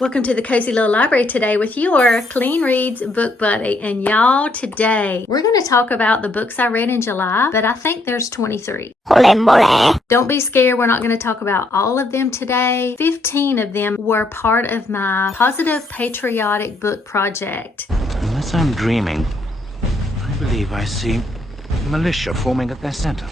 Welcome to the Cozy Little Library today with your Clean Reads book buddy. And y'all, today we're going to talk about the books I read in July, but I think there's 23. Don't be scared, we're not going to talk about all of them today. 15 of them were part of my Positive Patriotic Book Project. Unless I'm dreaming, I believe I see militia forming at their center.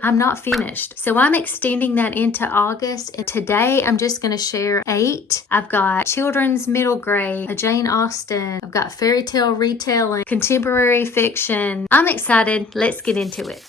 I'm not finished, so I'm extending that into August, and today I'm just going to share 8. I've got children's middle grade, a Jane Austen, I've got fairy tale retelling, contemporary fiction. I'm excited. Let's get into it.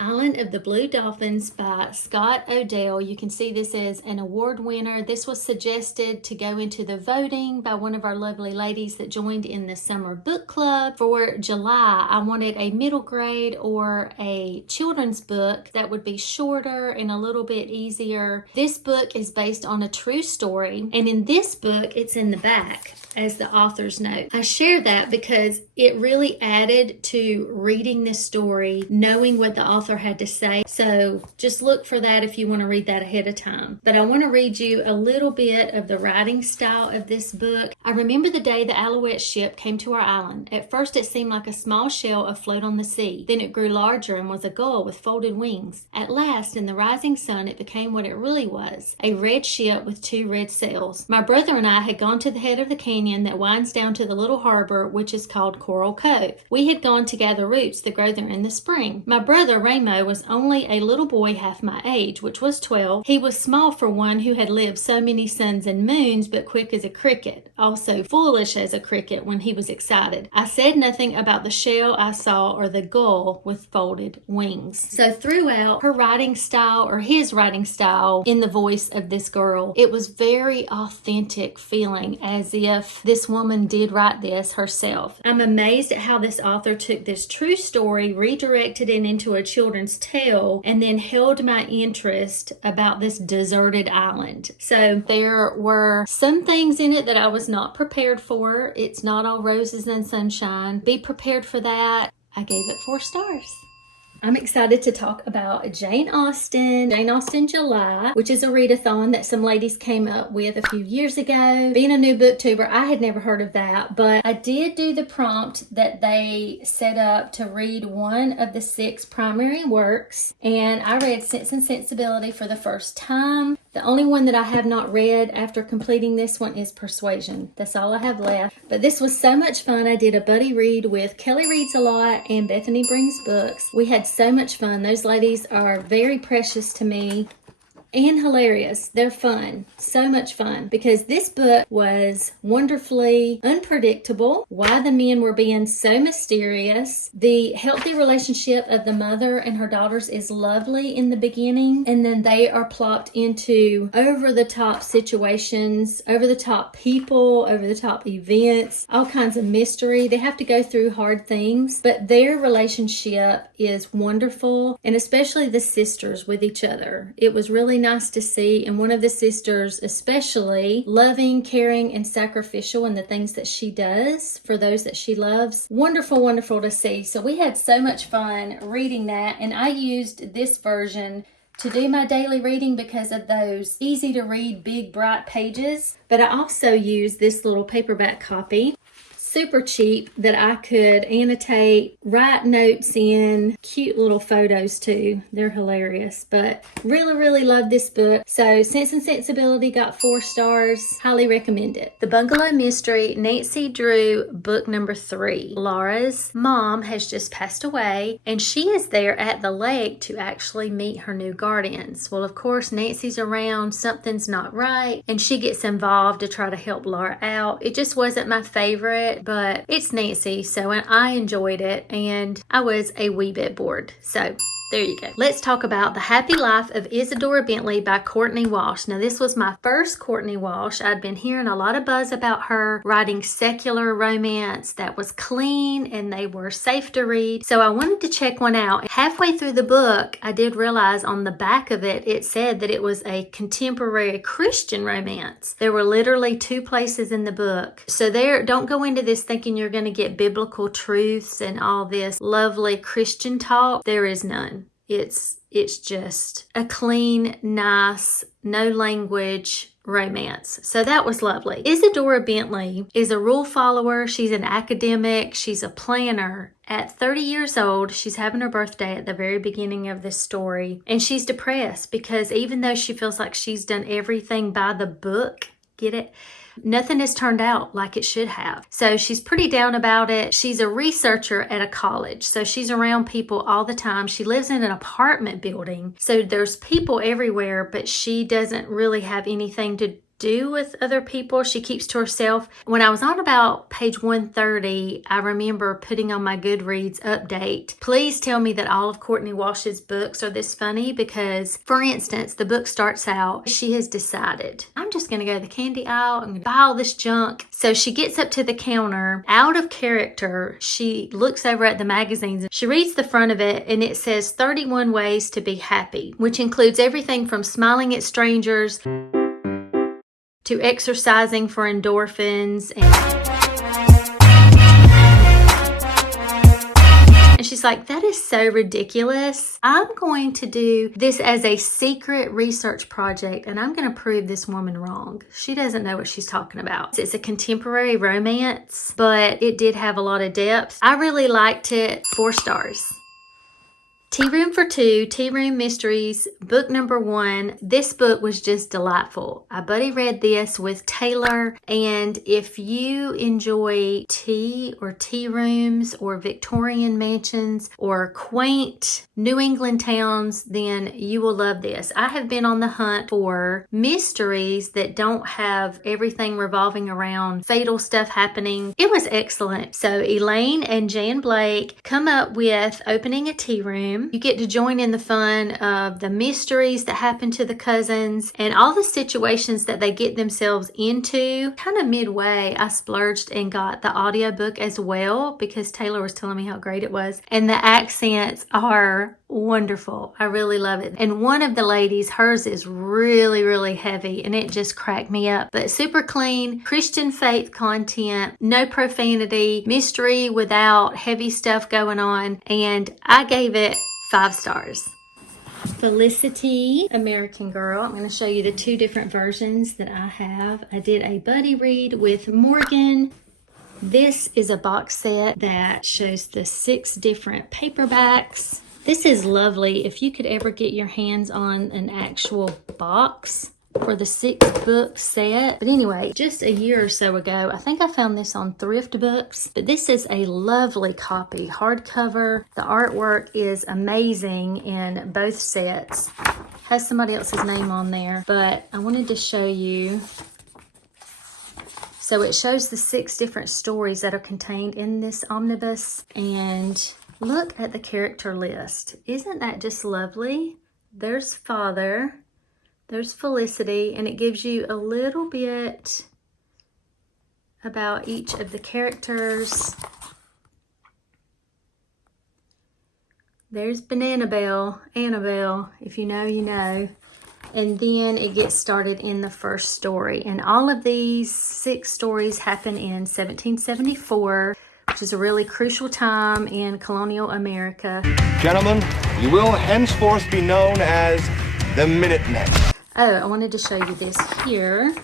Island of the Blue Dolphins by Scott O'Dell. You can see this is an award winner. This was suggested to go into the voting by one of our lovely ladies that joined in the summer book club. For July, I wanted a middle grade or a children's book that would be shorter and a little bit easier. This book is based on a true story, and in this book, it's in the back as the author's note. I share that because it really added to reading this story, knowing what the author had to say. So just look for that if you want to read that ahead of time. But I want to read you a little bit of the writing style of this book. I remember the day the Alouette ship came to our island. At first it seemed like a small shell afloat on the sea. Then it grew larger and was a gull with folded wings. At last, in the rising sun, it became what it really was, a red ship with 2 red sails. My brother and I had gone to the head of the canyon that winds down to the little harbor, which is called Coral Cove. We had gone to gather roots that grow there in the spring. My brother, Ramo, was only a little boy half my age, which was 12. He was small for one who had lived so many suns and moons, but quick as a cricket, also foolish as a cricket when he was excited. I said nothing about the shell I saw or the gull with folded wings. So throughout her writing style, or his writing style, in the voice of this girl, it was very authentic feeling, as if this woman did write this herself. I'm amazed at how this author took this true story, redirected it into a children's tale, and then held my interest about this deserted island. So there were some things in it that I was not prepared for. It's not all roses and sunshine. Be prepared for that. I gave it 4 stars. I'm excited to talk about Jane Austen July, which is a readathon that some ladies came up with a few years ago. Being a new booktuber, I had never heard of that, but I did do the prompt that they set up to read one of the 6 primary works, and I read Sense and Sensibility for the first time. The only one that I have not read after completing this one is Persuasion. That's all I have left. But this was so much fun. I did a buddy read with Kelly Reads a Lot and Bethany Brings Books. We had so much fun. Those ladies are very precious to me and hilarious. They're fun. So much fun. Because this book was wonderfully unpredictable. Why the men were being so mysterious. The healthy relationship of the mother and her daughters is lovely in the beginning. And then they are plopped into over-the-top situations, over-the-top people, over-the-top events, all kinds of mystery. They have to go through hard things. But their relationship is wonderful. And especially the sisters with each other. It was really nice to see, and one of the sisters especially loving, caring, and sacrificial in the things that she does for those that she loves. Wonderful, wonderful to see. So we had so much fun reading that, and I used this version to do my daily reading because of those easy to read big bright pages, but I also used this little paperback copy, super cheap, that I could annotate, write notes in, cute little photos too. They're hilarious, but really, really love this book. So Sense and Sensibility got 4 stars. Highly recommend it. The Bungalow Mystery, Nancy Drew, book number 3. Laura's mom has just passed away, and she is there at the lake to actually meet her new guardians. Well, of course, Nancy's around, something's not right, and she gets involved to try to help Laura out. It just wasn't my favorite, but it's Nancy, so I enjoyed it, and I was a wee bit bored. So there you go. Let's talk about The Happy Life of Isadora Bentley by Courtney Wash. Now, this was my first Courtney Wash. I'd been hearing a lot of buzz about her writing secular romance that was clean and they were safe to read. So I wanted to check one out. Halfway through the book, I did realize on the back of it, it said that it was a contemporary Christian romance. There were literally 2 places in the book. So don't go into this thinking you're going to get biblical truths and all this lovely Christian talk. There is none. It's just a clean, nice, no language romance. So that was lovely. Isadora Bentley is a rule follower. She's an academic. She's a planner. At 30 years old, she's having her birthday at the very beginning of this story. And she's depressed because even though she feels like she's done everything by the book, get it? Nothing has turned out like it should have. So she's pretty down about it. She's a researcher at a college. So she's around people all the time. She lives in an apartment building. So there's people everywhere, but she doesn't really have anything to do with other people. She keeps to herself. When I was on about page 130, I remember putting on my Goodreads update, please tell me that all of Courtney Wash's books are this funny, because for instance, the book starts out, she has decided, I'm just going to go to the candy aisle, I'm going to buy all this junk. So she gets up to the counter, out of character, she looks over at the magazines, she reads the front of it, and it says 31 ways to be happy, which includes everything from smiling at strangers to exercising for endorphins. And she's like, that is so ridiculous. I'm going to do this as a secret research project, and I'm going to prove this woman wrong. She doesn't know what she's talking about. It's a contemporary romance, but it did have a lot of depth. I really liked it. 4 stars. Tearoom for 2, Tearoom Mysteries, book number 1. This book was just delightful. I buddy read this with Taylor, and if you enjoy tea or tea rooms or Victorian mansions or quaint New England towns, then you will love this. I have been on the hunt for mysteries that don't have everything revolving around fatal stuff happening. It was excellent. So Elaine and Jan Blake come up with opening a tea room. You get to join in the fun of the mysteries that happen to the cousins and all the situations that they get themselves into. Kind of midway, I splurged and got the audiobook as well because Taylor was telling me how great it was. And the accents are wonderful. I really love it. And one of the ladies, hers is really, really heavy and it just cracked me up. But super clean, Christian faith content, no profanity, mystery without heavy stuff going on. And I gave it 5 stars. Felicity American Girl. I'm going to show you the 2 different versions that I have. I did a buddy read with Morgan. This is a box set that shows the 6 different paperbacks. This is lovely. If you could ever get your hands on an actual box for the 6-book set. But anyway, just a year or so ago, I think I found this on Thrift Books. But this is a lovely copy, hardcover. The artwork is amazing in both sets. Has somebody else's name on there, but I wanted to show you. So it shows the 6 different stories that are contained in this omnibus. And look at the character list. Isn't that just lovely? There's Father. There's Felicity, and it gives you a little bit about each of the characters. There's Annabelle, if you know, you know. And then it gets started in the first story. And all of these 6 stories happen in 1774, which is a really crucial time in colonial America. Gentlemen, you will henceforth be known as the Minutemen. Oh, I wanted to show you this here.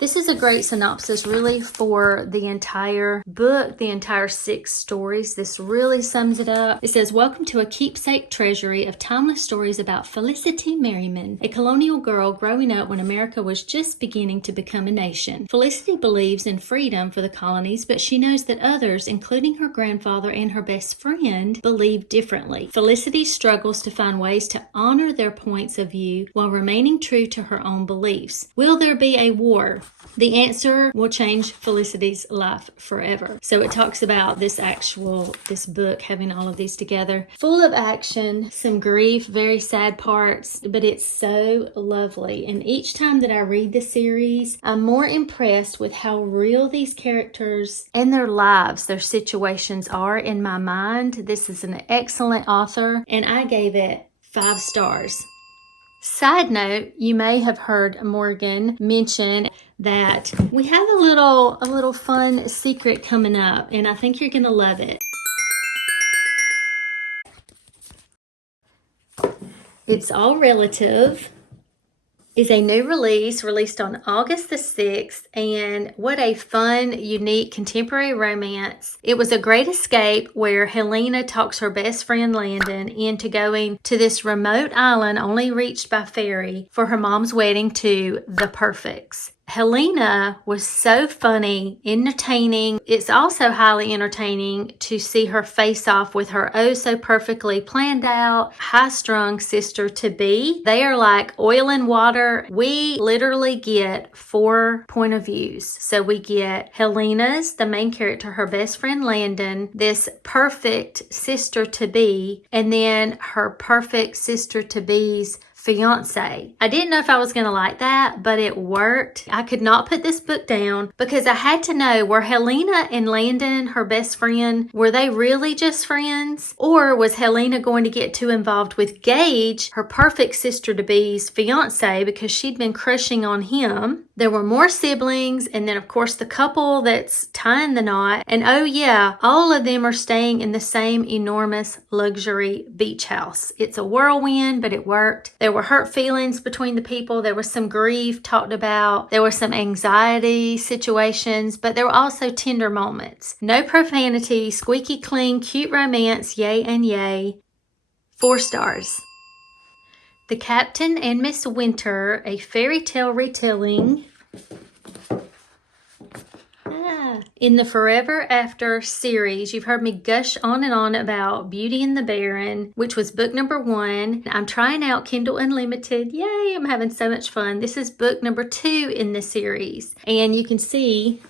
This is a great synopsis really for the entire book, the entire 6 stories. This really sums it up. It says, welcome to a keepsake treasury of timeless stories about Felicity Merriman, a colonial girl growing up when America was just beginning to become a nation. Felicity believes in freedom for the colonies, but she knows that others, including her grandfather and her best friend, believe differently. Felicity struggles to find ways to honor their points of view while remaining true to her own beliefs. Will there be a war? The answer will change Felicity's life forever. So it talks about this book having all of these together. Full of action, some grief, very sad parts, but it's so lovely. And each time that I read the series, I'm more impressed with how real these characters and their lives, their situations are in my mind. This is an excellent author, and I gave it 5 stars. Side note, you may have heard Morgan mention that we have a little fun secret coming up, and I think you're going to love it. It's All Relative is a new release released on August the 6th, and what a fun, unique contemporary romance. It was a great escape where Helena talks her best friend Landon into going to this remote island only reached by ferry for her mom's wedding to the Perfects. Helena was so funny, entertaining. It's also highly entertaining to see her face off with her oh so perfectly planned out, high-strung sister-to-be. They are like oil and water. We literally get 4 point of views. So we get Helena's, the main character, her best friend Landon, this perfect sister-to-be, and then her perfect sister-to-be's fiance. I didn't know if I was going to like that, but it worked. I could not put this book down because I had to know, were Helena and Landon, her best friend, were they really just friends? Or was Helena going to get too involved with Gage, her perfect sister-to-be's fiance, because she'd been crushing on him? There were more siblings, and then of course the couple that's tying the knot. And oh yeah, all of them are staying in the same enormous luxury beach house. It's a whirlwind, but it worked. There were hurt feelings between the people. There was some grief talked about. There were some anxiety situations, but there were also tender moments. No profanity, squeaky clean, cute romance, yay and yay. 4 stars. The Captain and Miss Winter, a fairy tale retelling. In the Forever After series, you've heard me gush on and on about Beauty and the Baron, which was book number 1. I'm trying out Kindle Unlimited. Yay, I'm having so much fun. This is book number 2 in the series. And you can see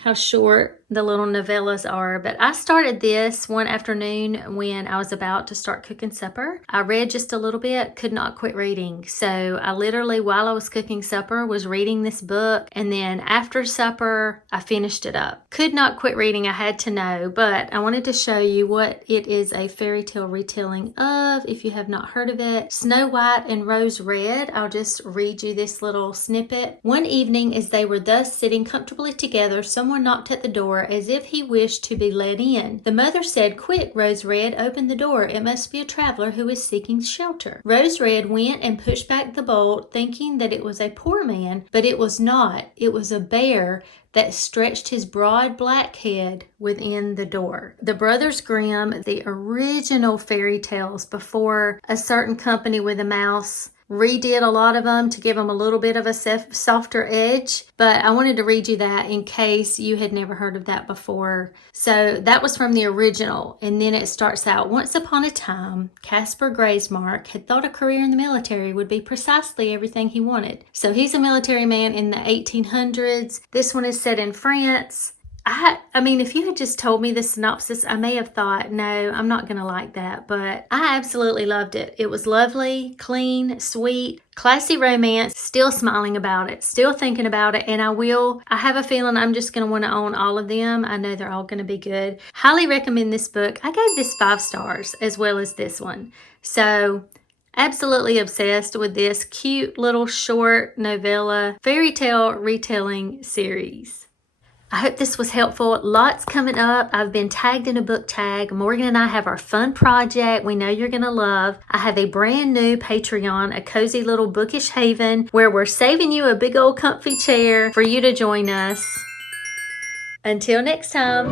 how short the little novellas are, but I started this one afternoon when I was about to start cooking supper. I read just a little bit, could not quit reading. So I literally, while I was cooking supper, was reading this book, and then after supper, I finished it up. Could not quit reading, I had to know, but I wanted to show you what it is a fairy tale retelling of, if you have not heard of it. Snow White and Rose Red. I'll just read you this little snippet. One evening, as they were thus sitting comfortably together, someone knocked at the door as if he wished to be let in. The mother said, "Quick, Rose Red, open the door. It must be a traveler who is seeking shelter." Rose Red went and pushed back the bolt, thinking that it was a poor man, but it was not. It was a bear that stretched his broad black head within the door. The Brothers Grimm, the original fairy tales before a certain company with a mouse redid a lot of them to give them a little bit of a softer edge, but I wanted to read you that in case you had never heard of that before. So that was from the original, and then it starts out, once upon a time, Caspar Graysmark had thought a career in the military would be precisely everything he wanted. So he's a military man in the 1800s. This one is set in France. I mean, if you had just told me the synopsis, I may have thought, no, I'm not going to like that, but I absolutely loved it. It was lovely, clean, sweet, classy romance, still smiling about it, still thinking about it, and I have a feeling I'm just going to want to own all of them. I know they're all going to be good. Highly recommend this book. I gave this 5 stars as well as this one. So absolutely obsessed with this cute little short novella fairy tale retelling series. I hope this was helpful. Lots coming up. I've been tagged in a book tag. Morgan and I have our fun project we know you're going to love. I have a brand new Patreon, a cozy little bookish haven, where we're saving you a big old comfy chair for you to join us. Until next time.